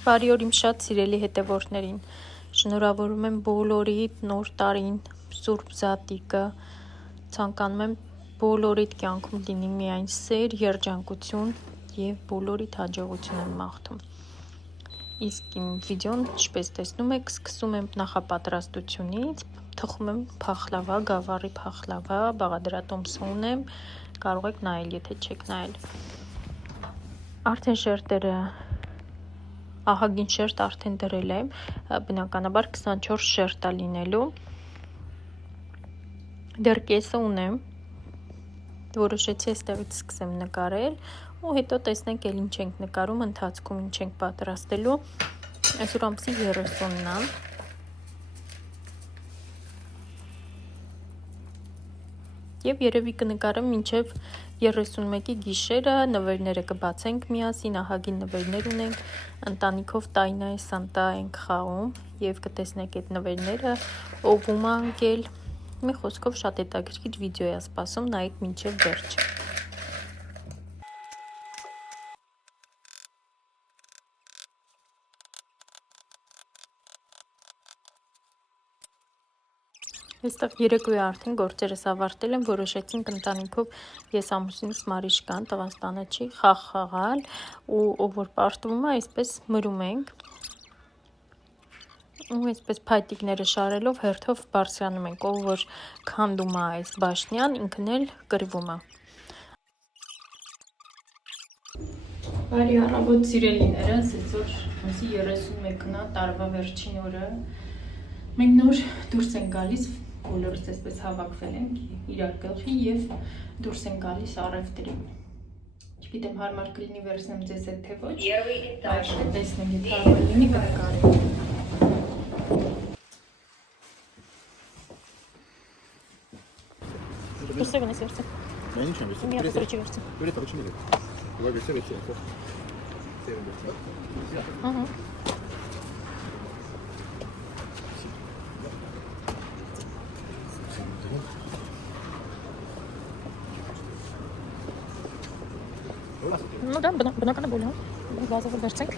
Բարի օր իմ շատ սիրելի հետևորդներին, շնորհավորում եմ բոլորիդ նոր տարին, Սուրբ Զատիկը, ցանկանում եմ բոլորիդ կյանքում լինի միայն սեր, երջանկություն և բոլորիդ հաջողություն եմ մաղթում։ Իսկ իմ վիդեոն, ինչպես տեսնում եք, սկսում եմ նախապատրաստությունից, թխում եմ փախլավա, գավառի փախլավա, բաղադրատոմսը ունեմ, կարող եք նայել, եթե չեք նայել։ Արդեն շերտերը ահագին շերտ արդեն դրել եմ, բնականաբար 24 շերտ է լինելու, դեռ կեսը ունեմ, որոշեցի այստեղից սկսեմ նկարել ու հետո տեսնենք էլ ինչ ենք նկարում, ընթացքում ինչ ենք պատրաստելու, այսօր ամսի 30-ն է, և երևի կնկարեմ մինչև 31-ի գիշերը, նվերները կբացենք միասին, ահագին նվերներ ունենք, ընտանիքով տայնայ սանտա ենք խաղում և կտեսնեք այդ նվերները, օվում անգել, մի խոսքով շատ հետաքրքիր վիդեո է սպասում, նայեք մինչև վերջ։ Այստեղ երեկոյի արդեն գործերս ավարտել եմ, որոշեցինք ընտանիքով ես ամուսինս Մարիշկան, տղաստանը չի, խաղ խաղալ ու ով որ պարտվում է, այսպես մրում ենք ու այսպես փայտիկները շարելով հերթով բարձրանում ենք, ով որ քանդում է այս բաշնյան, ինքն էլ կրվում է։ Բարի առավոտ սիրելիներս, այսօր ամսի 31-ն է, տարվա վերջին օրը, մենք նոր դուրս ենք գալիս, բոլորս այսպես հավաքվել ենք իրար գլխի և դուրս ենք գալիս առևտրի։ Չգիտեմ հարմար կլինի վերցնեմ ձեզ հետ թե ոչ, բայց տեսնենք եթե հարմար լինի կնկարեմ։ Դուրս եղան ես վերցեմ։ Я ничем, если Меня посрочи верцем. Говорит, короче, не говорит. Давай, говори, Ага. Ну да, բնականը բոլ է, բազավոր վերցենք։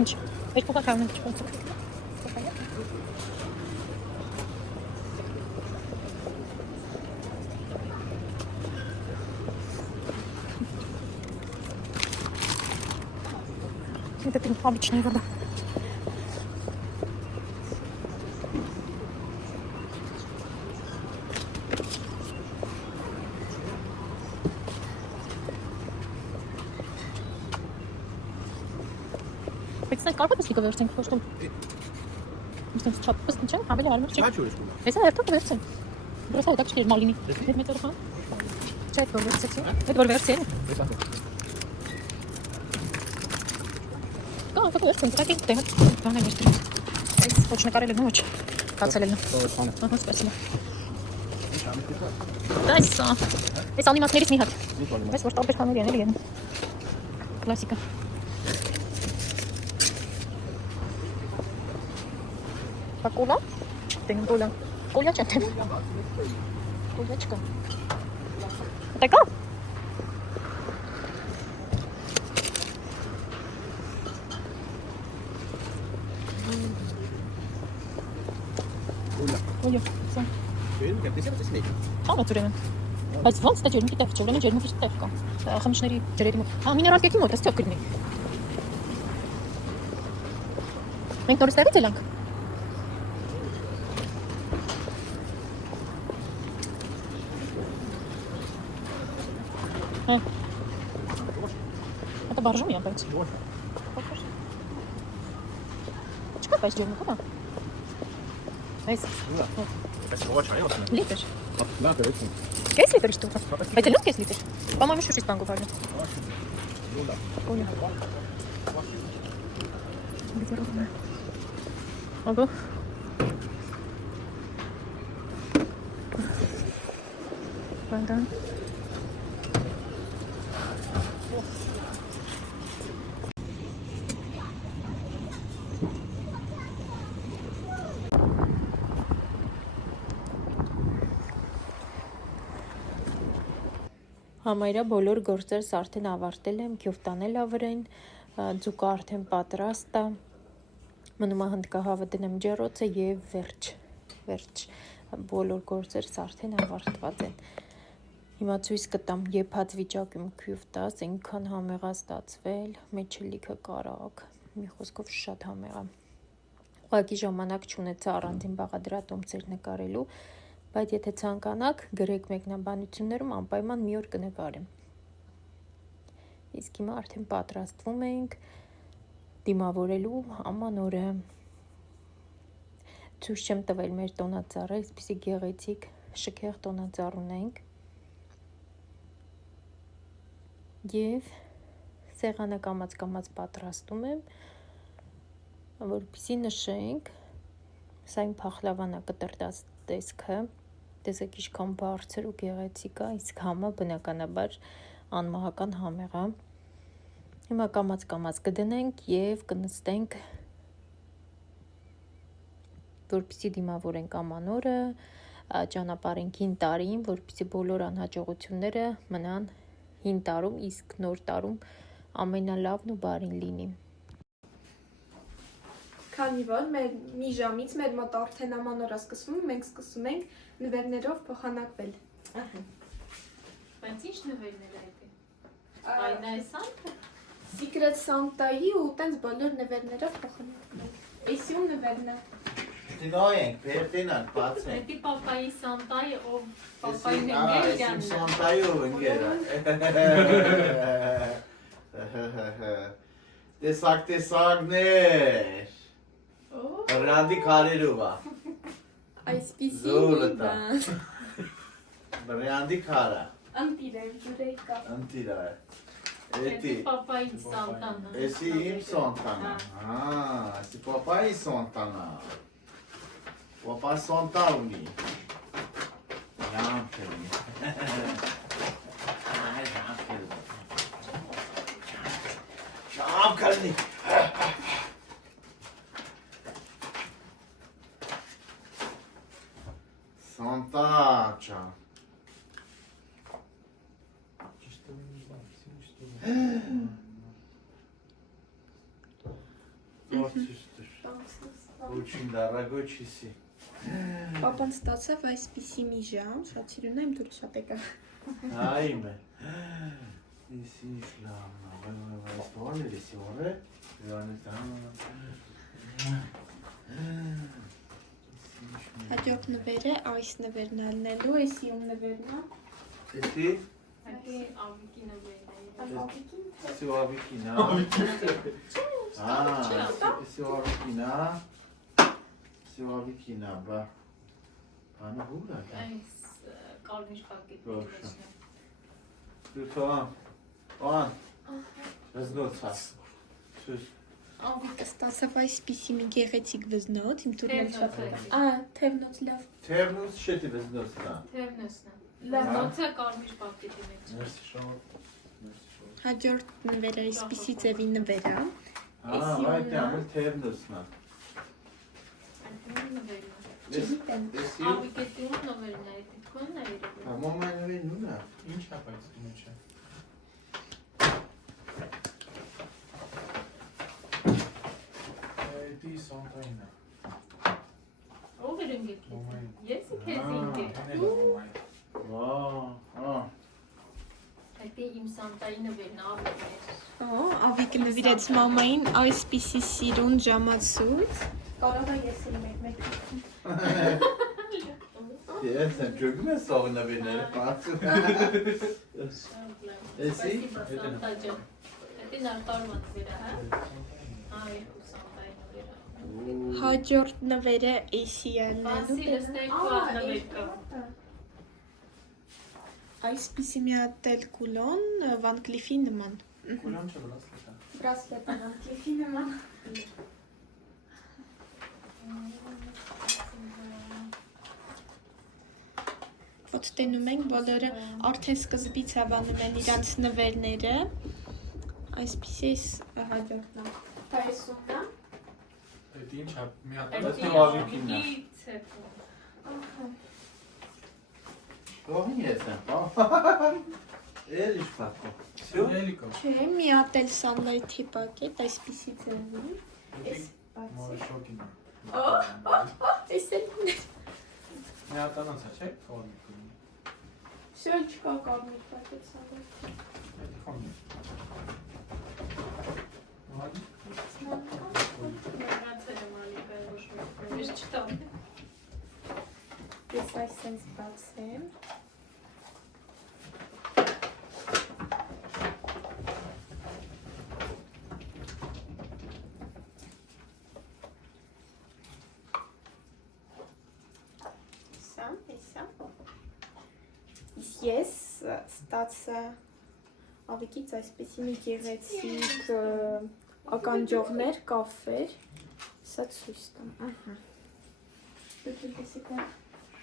Ինչ, երկու կակավն ենք չպացուկ։ Это обычная вода. Պեքսնենք կարող ես լիքը վերցենք խոշտում։ Մստենց չապ պստին չեն, ավելի հարմար չի։ Հեսա հերթով վերցենք։ Բրոսա ուտակ չկեր մալինի։ Հետ մեծ օրխան։ Չէ, որ վերցեցի։ Հետ որ վերցեն։ Կա, տակ վերցենք, տակի տեղը բանա վերցրել։ Այս ոչ նկարել եմ, ոչ կացել եմ։ Ահա, սպասիլա։ Դայսա։ Այս անիմացներից մի հատ։ Այս որ տարբեր խանորի են էլի են։ Կլասիկա։ Կոլա, տենգ կոլա, կոլա չեմ, կոլա չկա, տեկա, կոլա, սա, խաղա ծուրեմ են, բայց ոնց դա ջերմուկի տեղ չէ, ուրեմն ջերմուկի տեղ կա, խմիչների ջրերի մոտ, միներալ կեքի մոտ, աստյով կրնի, մենք նորից տեղից էլանք, Это боржом я опять. Чекай, пойдем, куда? Эйс. Литр. Да, ты это. Кейс литр что-то? Это лёд кейс литр? По-моему, еще 6 тангу правильно. Ну да. Понял. Где ровно? Ого. Да. Համարյա բոլոր գործերս արդեն ավարտել եմ, քյոֆտանել ավրեն, ձուկը արդեն պատրաստ է, մնում է հնդկահավը դնեմ ջեռոցը եւ վերջ, բոլոր գործերս արդեն ավարտված են։ Հիմա ցույց կտամ եփած վիճակում քյոֆտաս, այնքան համեղ է ստացվել, մեջը լիքը կարակ, մի խոսքով շատ համեղ է։ Ուղղակի ժամանակ չունեցա առանձին բաղադրատոմսեր նկարելու, բայց եթե ցանկանաք, գրեք մեկնաբանություններում անպայման մի օր կնկարեմ։ Իսկ հիմա արդեն պատրաստվում ենք դիմավորելու ամանորը։ Ցույց չեմ տվել մեր տոնածառը, այսպիսի գեղեցիկ շքեղ տոնածառ ունենք։ Եվ սեղանը կամաց պատրաստում եմ, որպեսզի նշենք, սա իմ փախլավանա կտրտած տեսքը, տեսեք ինչքան բարձր ու գեղեցիկ է, իսկ համը բնականաբար անմահական համեղ է։ Հիմա կամաց կդնենք եւ կնստենք, որպեսզի դիմավորենք ամանորը, ճանապարհենք հին տարին, որպեսզի բոլոր անհաջողությունները մնան հին տարում, իսկ նոր տարում ամենալավն ու բարին լինի։ Քանի որ մի ժամից մեր մոտ արդեն ամանորը սկսվում, մենք սկսում ենք նվերներով փոխանակվել։ Բայց ինչ նվերներ այդ է։ Secret Santa-ի ու տենց բոլոր նվերներով փոխանակվել։ Էսի ու նվերն է։ Դինոյենք, վերդինանք, բացենք։ Էդի պապայի Սանտայի, ով պապային Իմ Սանտայի ով ընգերը։ Տեսակներ։ Բրանդի կարերով է։ Այսպիսի Զորը մի տա։ բան։ Բրանդի կարը։ Ընտիր է, ջուրեկա։ Ընտիր է։ Էդի պապայի Սանտան։ Էսի իմ Սանտանա։ Էսի պապայի Սանտանա։ Պապա Սանտա ունի։ Ժամ կրնի։ Ժամ կրնի։ Սանտաչա։ Очень дорогой часы. Պապան ստացավ այսպիսի մի ժամ, շատ սիրուն եմ, դուր շատ եկա։ Այմե։ Եսի շլամնա, վայ, ստորն էր եսի որը, Հաջորդ նվերը այս նվերն ալնելու, էսի ում նվերն է։ Եսի։ Էդի ավիկի նվերն է։ Եսի ավիկինա։ Եսի ավիկինա։ Եսի ավիկինա, բա։ Բանը հուր է։ Այս կարմիր պակետներն է։ Դու Ան, վզնոցա։ Ավիկը ստացավ այսպիսի մի գեղեցիկ վզնոց, իմ դուրն էլ շատ եկա։ Թևնոց լավ։ Թերնուց շետի վզնոցնա։ Թերնոսն է։ Լավ։ Նոցը կարմիր պակետի մեջ։ Մերսի շոտ։ Հաջորդ նվերը այսպիսի ձևի նվեր է։ Այդ ամել թերնոցնա։ Այդ նվերն է։ Չգիտեմ։ Եսի։ Ավիկետի ու նվերն է, այդ քոնն է երևի։ Մոմայնովի նունա։ Ինչ է բայց ինչը։ Էդի Սանտայինա։ Ով էր ընկել։ Մոմայն։ Ես քեզ ինքն։ Այդի իմ Սանտայի նվերն ավիկն էր։ Ավիկը նվիրեց մամային այսպիսի սիրուն ժամացույց։ Կարող է ես էլ մեկ Ես եմ ճոգում է սողնավիները պացու։ Էսի։ Սանտա ջան։ Էդի նարտարման նվերը, հա։ Այ ու Սանտայի նվերը։ Հաջորդ նվերը էսի է Վասիլս նեկվա նվեր կա։ Այսպիսի մի հատ էլ կուլոն Վան Կլիֆի նման։ Կուլան չէ բրասլետա։ Բրասլետը Վան Կլիֆի նման։ Ոտտենում ենք բոլորը արդեն սկզբից հավանում են իրանց նվերները։ Այսպիսի էս հաջորդն է։ Դա էս ումն է։ Այդ ինչ է մի հատ Էդի ավիկինն է։ ավիկի ցեփում։ Թողին ես եմ։ Էլի շփակո։ Էլիկո։ Չէ, մի հատ էլ սանդայթի պակետ, այսպիսի ձևի։ Էս բացի։ Մորշոկին։ Էս էլ Մի հատանոց է, չէ՞, ֆորմիկը։ Всё, չկա կարմիր պակետ սանդայթի։ Էլի խոմի։ Ես այս սենց բացեմ։ Հեսա։ Ես ստացա ավիկից այսպեսի մի գեղեցիկ ականջողներ, կաֆեր, սա ցույց տամ, ահա։ Դուք տեսեք,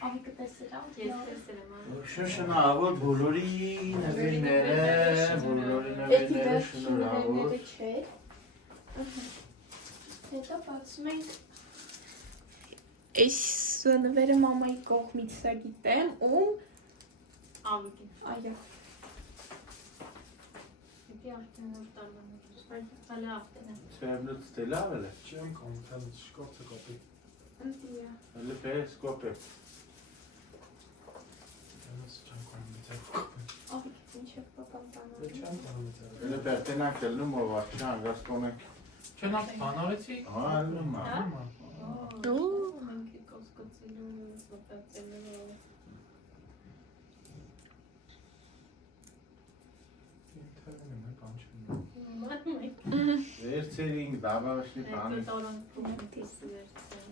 ավիկը տեսել ա՞մ։ Ես տեսել եմ։ Շնորհավոր բոլորի նվերները, շնորհավոր։ չէ։ Ահա։ Հետո բացում ենք այս նվերը մամայի կողմից սա գիտեմ, ում Ավիկին։ այո։ Դե արդեն նոր տարբերություն։ Հələ արդեն է։ Սերմնուց դելավել է։ Չեմ կոմտալ շկոպը կոպի։ Ընտիա։ Հələ պես կոպե։ Ես չեմ կոմտալ։ Ավիկից ինչև պապան տանա։ Չեմ կոմտալ։ Հələ պերտենակ ելնում ով աչքան անգաս կոնեք։ Չեն բանալեցի։ Հա, ելնում ա։ Դու Մենք կոսկոցելու, սոպացելու։ Ինտերնետում է բան չունեմ։ Մայր։ Վերցերինք, դաբավշնի բանի։ Այդ օրան փոքրից վերցրել։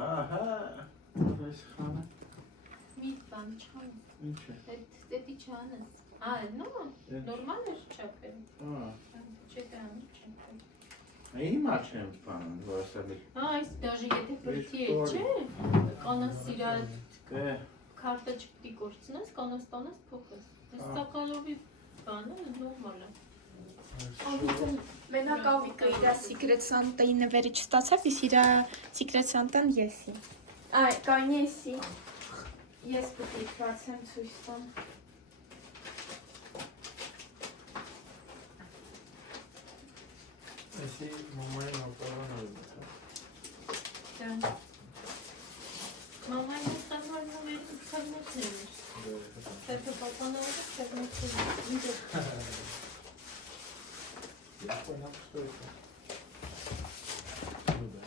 Ահա, այս խանը։ Մի բան չան։ Ինչ է։ Դետի չանես։ No, նորմալ է չափել։ Հա։ Չէ, դրան չափել։ Հիմա չեմ բանում, որսալի։ Այս դաժե եթե բրդի է, չէ։ Կանաս իրա Դե, քարտը չպիտի կորցնես, կանաս տանես փոխես։ Այս սակալովի բանը նորմալ է։ ավիկը մենակ ավիկը իր Secret Santa-ի նվերը չստացավ, իսկ իր Secret Santa-ն եսի։ Այ, կային եսի։ Ես պիտի բացեմ ցույց տամ։ Այսի մամային օպերան է։ Դրան։ Մամային ստանալու մեր քարնոցներ։ Սա պապանը քարնոցներ։ Я понял, что это. Ну да.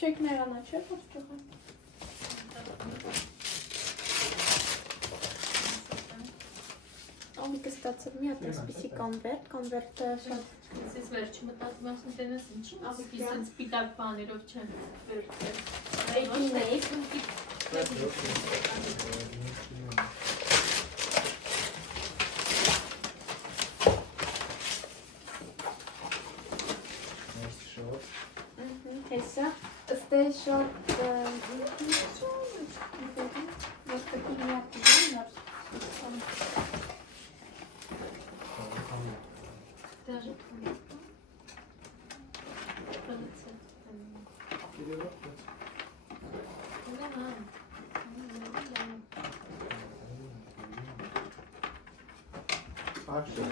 Չեք ներանա, չէ՞ որ ճոխան։ Ավիկը ստացավ մի հատ այսպիսի կոնվերտը շատ Ես վերջի մտածում եմ ասում ինչի ավիկի sense սպիտակ բաներով չեն վերցել։ Էդին էի։ Հեսա, ըստ է շատ Даже Աշտը։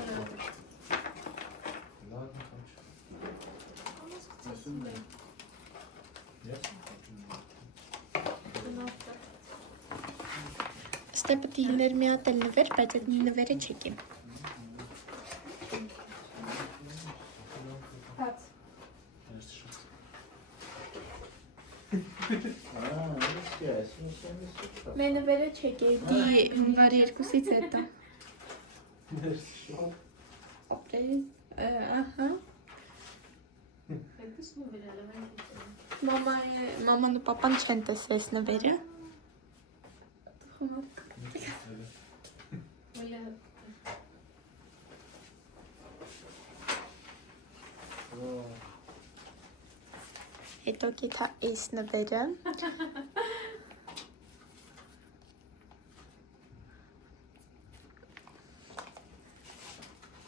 Ладно, хочу. Yes? Ստե պտի լիներ մի հատ էլ նվեր, բայց այդ նվերը չեկի։ Բաց։ Ես շատ։ Մեր նվերը չեկի, դի հունվարի 2-ից հետո։ Ես շատ։ Ապրես, ահա։ Հետս նու վերալավ են Մաման ու պապան չեն տեսել այս նվերը։ Հետո գիտա այս նվերը։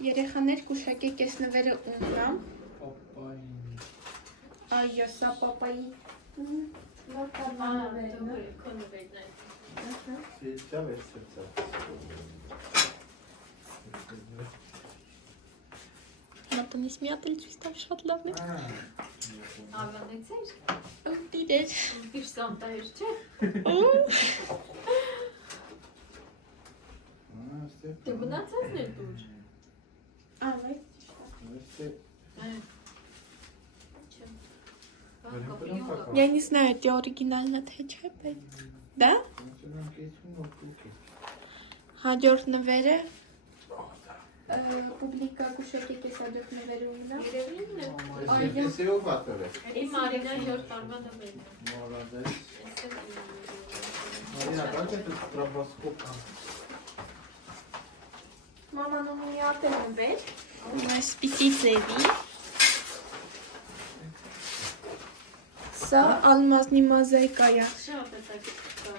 Երեխաներ կուշակեք այս նվերը ումնա։ Պապային։ Այո, սա պապայի լավ նվերն է։ Սիրտյա վերցրեցա։ Մատնիս մի հատ էլ ցույց տալ շատ լավն է։ Ալանեցեր։ Ուտիրեր։ Իր սանտայր չէ։ Դե մնացածն էլ դուր։ Ալեքս։ Я не знаю, это оригинально թե չէ, բայց դա հաջորդ նվերը պուբլիկա կուշակեք այս հաջորդ նվերը ումնա։ Երևինն է։ Այո։ Սեով պատվել է։ Իմ Մարինա 7 տարվա նվերն է։ Մոլադես։ Այստեղ Մարինա, как это стробоскоп? Մաման ունի մի հատ նվեր, այսպիսի ձևի։ Սա ալմազնի մոզաիկա է։ շատ է տակ։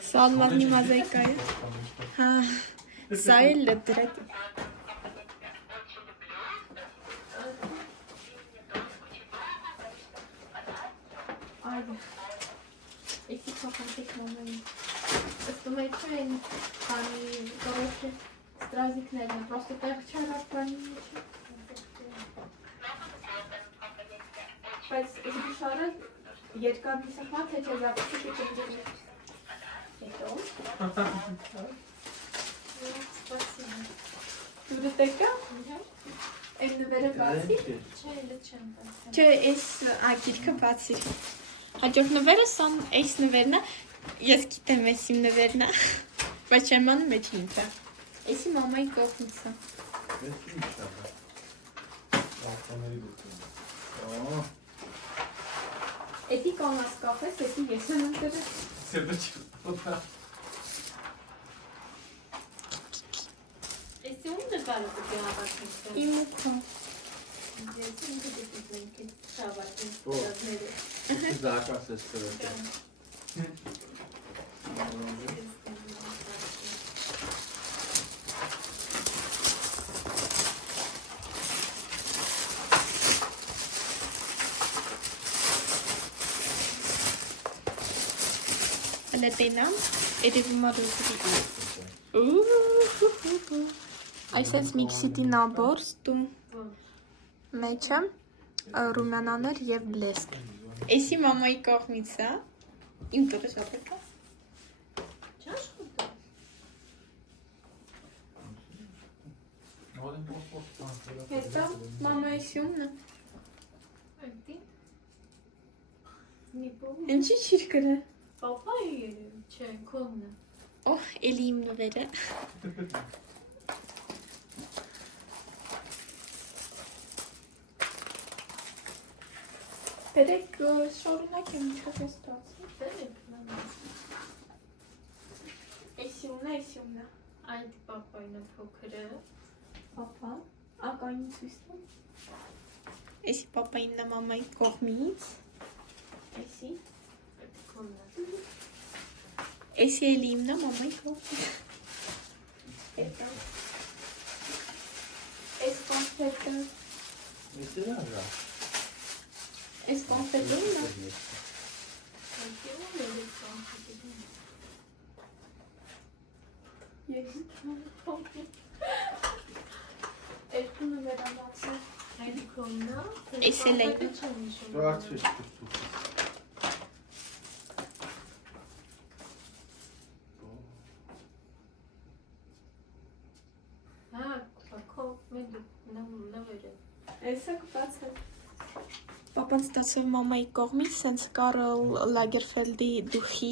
Սա ալմազնի մոզաիկա է։ Հա, սա էլ դրակ։ Այո։ Էսի փոխանցեք մամային։ Ըստ մեջին քանի կորոշը ստրազիկներն են, պրոստը տեղ չարած բանի միջի։ Բայց զգուշարը երկար մի սխմա, թե չէ զապսի կճնջել։ Հետո։ Դուրը տեկա։ Են նվերը բացի։ Չէ, էլ չեմ բացել։ Չէ, այս ագիրքը բացի։ Հաջորդ նվերը սան այս նվերն է։ Ես գիտեմ այս իմ նվերն է։ Բայց չեմ անում մեջ ինքը։ Էսի մամայի կողմից է։ Ես ինչ է։ Ալտաների դուք։ Օ, Էդի կանաս կապես, էդի ես եմ ընտրել։ Սերդոչ։ Էսի ում նկարը պետք է հավաքենք։ Իմ ու քո։ Ես ինքը դեպի մենք հավաքենք Ո՞։ դերները։ զակաս ես կրել։ Լետենամ, երևում է դուրսի։ Այսպես միքսիտի նաբոր ստում մեջը ռումյանաներ և բլեսկ։ Էսի մամայի կողմից է, իմ տուրը շատ է կա։ Չաշխուտ։ Հետո մամայի սյումն է։ Այդի։ Նիպով։ Ինչի չիր կրը։ Պապայի երևի, չէ, քոնն է։ Օհ, էլի իմ նվերը։ Բերեք շորունակ եմ ինչով ես ստացի։ Դերեք նամա։ Էսյումն է։ Այդ պապային է փոքրը։ Պապա, ակային ցույց տամ։ Էսի պապային է մամայի կողմից։ Էսի։ Այդ քոնն է։ Էսի էլի իմն է մամայի կողմից։ Հետո։ Էս կոնֆետը։ Միսը լավա։ Էս կոնֆետը ումն է։ Այդի ում է դեպ կոնֆետը։ Ես երկու նվերանացը։ Այդ քոնն է։ Էս էլ է։ Դարձվեց դուրս։ Հա, քո մեկ նվերը։ Էսը կպացել։ Պապան ստացավ մամայի կողմից սենց Կարլ Լագերֆելդի դուխի։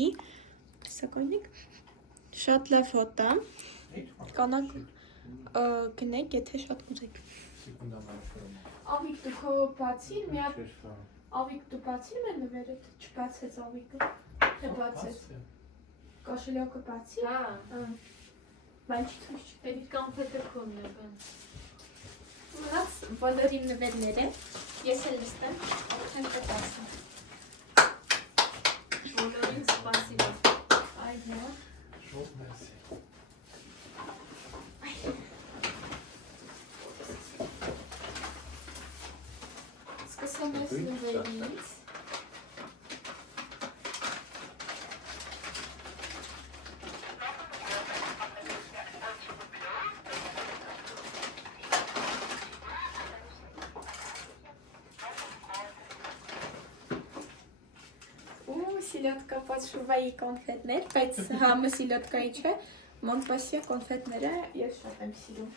Սա կոնիկ։ Շատ լավ հոտ է։ Կանակ գնեք, եթե շատ կուզեք։ Ավիկ դու քո բացիր, մի հատ Ավիկ դու բացիր մեր նվերը, չբացեց Ավիկը։ Թե բացեց։ Կաշելյակը բացի։ Հա, Բայց ցույց այդ կոնֆետը քոնն է բան։ մնաց բոլորի նվերները։ Ես էլ լստեմ, չեմ կտասում։ Բոլորին սպասիլա։ Այո։ Շատ մերսի։ սիլյոտկա պատշուվայի կոնֆետներ, բայց համը սիլյոտկայի չէ, Մոնտպասիա կոնֆետները ես շատ եմ սիրում։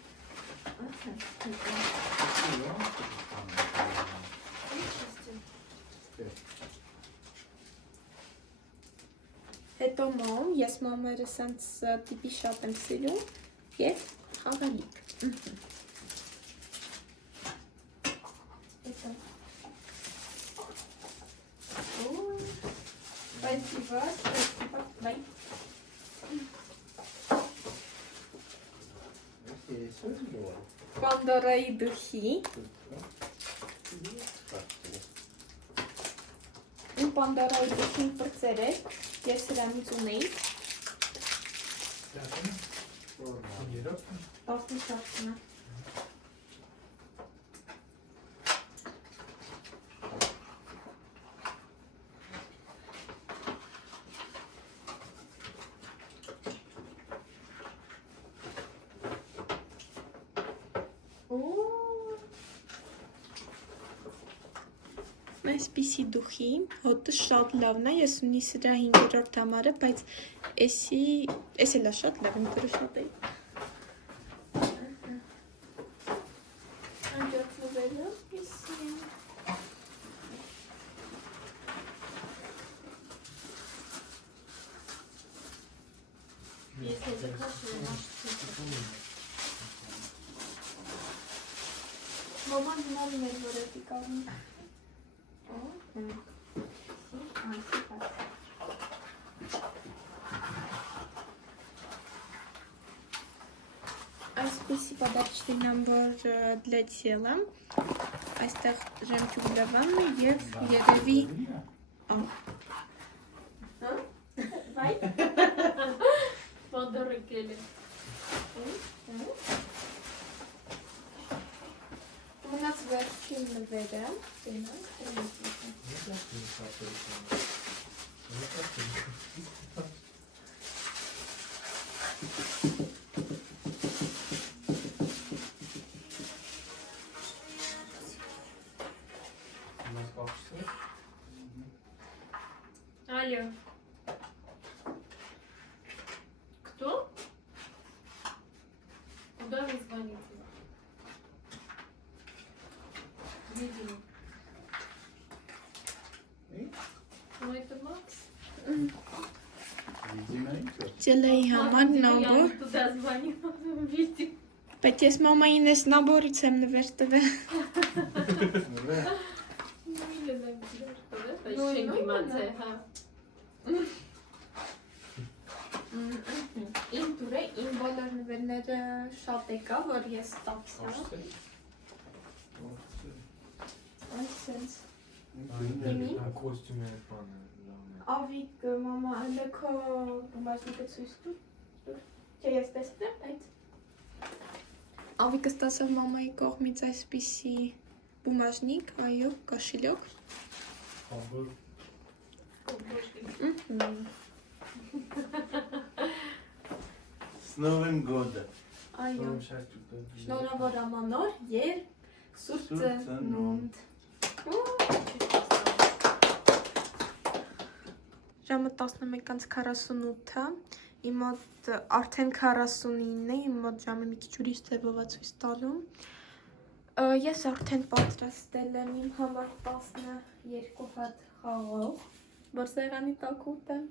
Հետո մոմ, ես մոմերը սենց տիպի շատ եմ սիրում և խաղալիք։ Հետո։ Спасибо, спасибо. Бай. Պանդորայի դուխի։ Իմ պանդորայի դուխին պրծեր էր, ես սրանից ունեի։ 14-ն է։ Այսպիսի դուխի, հոտը շատ լավն է, ես ունի սրա 5-րդ համարը, բայց էս էլա շատ լավ, իմ դրը շատ է։ Անջացնվելը, եսի։ Ես հետ եմ Մոման հնարում էր, որ էտի կարում։ Այսպիսի պодарочный նամբար դլեցել եմ, այստեղ ժեմչուկ լավանն է և երևի վայ Պանդորեկել է։ Մնաց վերջին նվերը, Алло. Кто? Куда вы звоните? Видели? Ну это Макс. Ձելայի համար նաբոր, Я туда звоню. Видите? բայց ես մամային ես նաբորից եմ նվեր տվել։ Ну или например, что это? Շենքիմացե, հա։ Իմ դուրը, իմ բոլոր նվերները շատ եկա, որ ես ստացա։ Այսենց։ Կոստյում է բանը լավն է։ Ավիկ, մամա, անդեքո բումաժնիկը ցույց տուր։ Չէ, ես տեսնեմ, բայց Ավիկը ստացավ մամայի կողմից այսպիսի բումաժնիկ, այո, կաշիլյոկ։ С Новым годом! Այո, շնորհավոր ամանոր և սուրբ ծնունդ։ Ժամը 11:48-ը, իմ մոտ արդեն 49-ն է, իմ մոտ ժամը մի քիչ ուրիշ ձևով է ցույց տալու։ Ես արդեն պատրաստել եմ իմ համար 12 հատ խաղող, որ սեղանի տակ ուտեմ։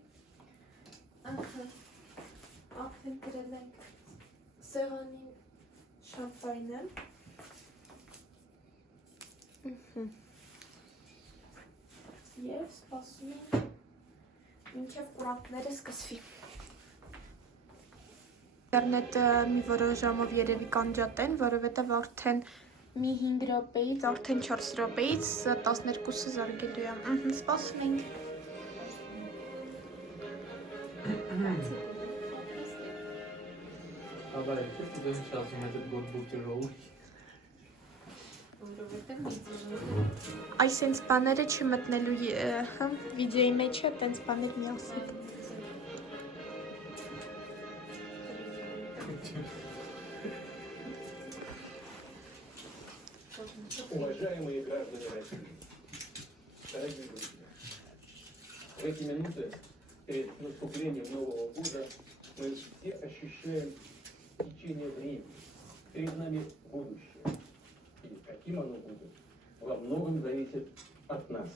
Արդեն գրել ենք սեղանին շամպայնը։ Եվ սպասում եմ մինչև կուրանտները սկսվի։ Ինտերնետը մի որոշ ժամով երևի կանջատեն, որովհետև արդեն մի 5 րոպեից, արդեն 4 րոպեից 12-ը զարգելու է։ Սպասում ենք։ Aber ich finde, das ist also mit dem Buterbrot. Այս հենց բաները չմտնելու վիդեոյի մեջ է, տենց բաներ միասին։ Уважаемые граждане России, дорогие друзья, В эти минуты, перед наступлением Нового года, мы все ощущаем течение времени. Перед нами будущее. И каким оно будет, во многом зависит от нас.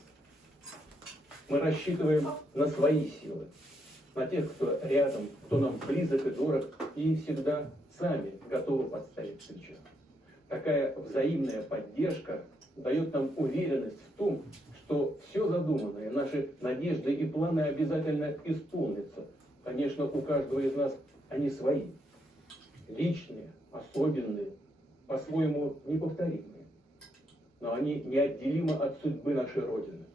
Мы рассчитываем на свои силы, на тех, кто рядом, кто нам близок и дорог, и всегда сами готовы подставить плечо. Такая взаимная поддержка дает нам уверенность в том, что все задуманное, наши надежды и планы обязательно исполнятся. Конечно, у каждого из нас они свои, личные, особенные, по-своему неповторимые. Но они неотделимы от судьбы нашей Родины,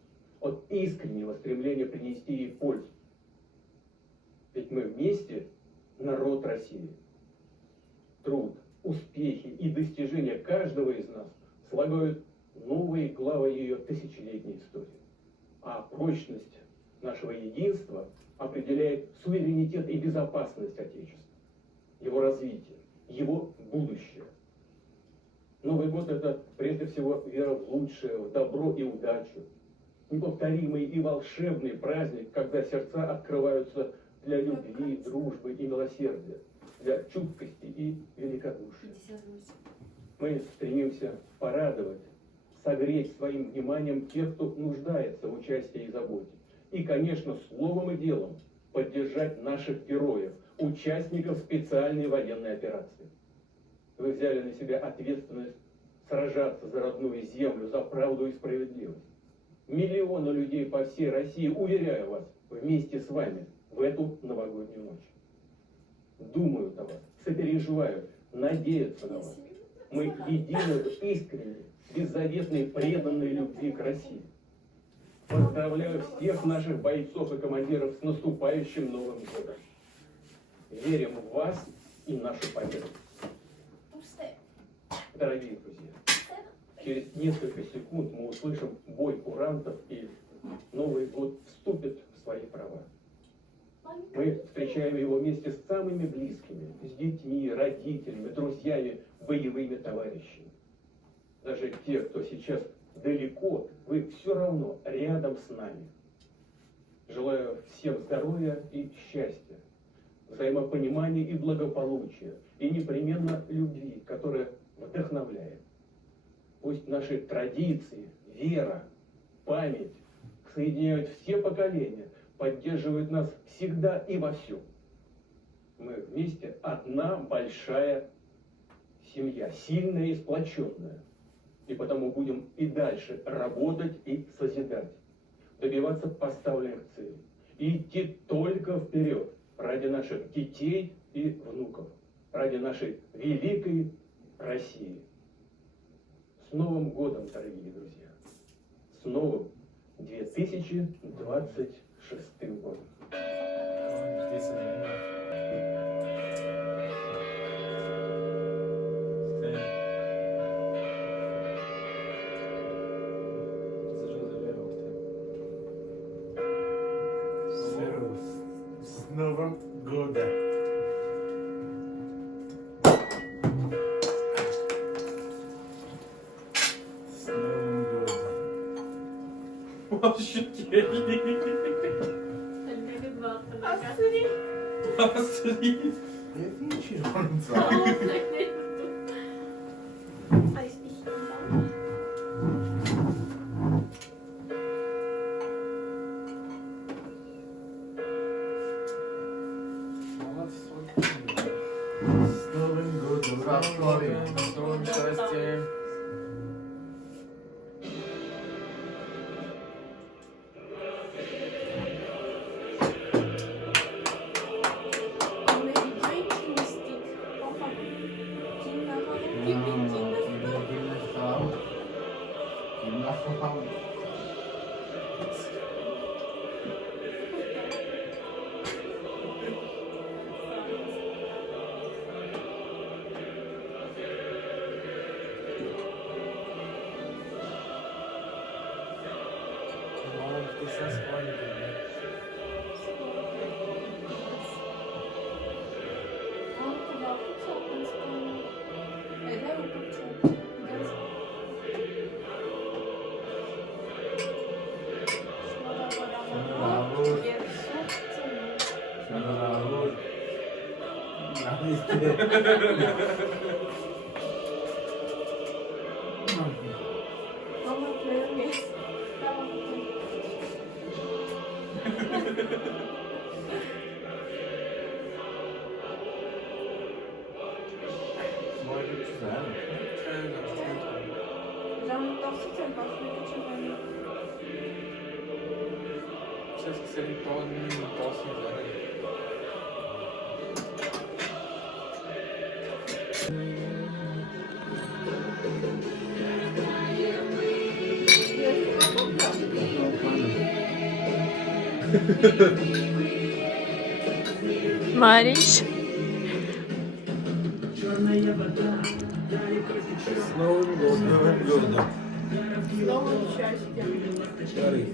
от искреннего стремления принести ей пользу. Ведь мы вместе народ России. Труд, успехи и достижения каждого из нас слагают новые главы ее тысячелетней истории. А прочность нашего единства определяет суверенитет и безопасность Отечества, его развитие, его будущее. Новый год – это прежде всего вера в лучшее, в добро и удачу. Неповторимый и волшебный праздник, когда сердца открываются для любви, дружбы и милосердия, для чуткости и великодушия. Мы стремимся порадовать, согреть своим вниманием тех, кто нуждается в участии и заботе. И, конечно, словом и делом поддержать наших героев, участников специальной военной операции. Вы взяли на себя ответственность сражаться за родную землю, за правду и справедливость. Миллионы людей по всей России, уверяю вас, вместе с вами в эту новогоднюю ночь. Думают о вас, сопереживают, надеются на вас. Мы едины в искренней, беззаветной, преданной любви к России. Поздравляю всех наших бойцов и командиров с наступающим Новым годом. Верим в вас и нашу победу. Дорогие друзья, через несколько секунд мы услышим бой курантов, и Новый год вступит в свои права. Мы встречаем его вместе с самыми близкими, с детьми, родителями, друзьями, боевыми товарищами. Даже те, кто сейчас далеко, вы все равно рядом с нами. Желаю всем здоровья и счастья, взаимопонимания и благополучия, и непременно любви, которая вдохновляет. Пусть наши традиции, вера, память соединяют все поколения, поддерживают нас всегда и во всем. Мы вместе одна большая семья, сильная и сплоченная. И потому будем и дальше работать и созидать, добиваться поставленных целей. И идти только вперед ради наших детей и внуков, ради нашей великой России. С Новым годом, дорогие друзья! С новым 2026 годом! С Новым годом! С Новым годом! Нет, ничего не знаю. С Новым годом! С новым счастьем. Mama verem yes. Tamam. Böyle güzel. Canım nasıl sen başına geçemem. Сейчас, кстати, половину толстый заранее. Мариш. С Новым годом. Снова счастье. Тариф.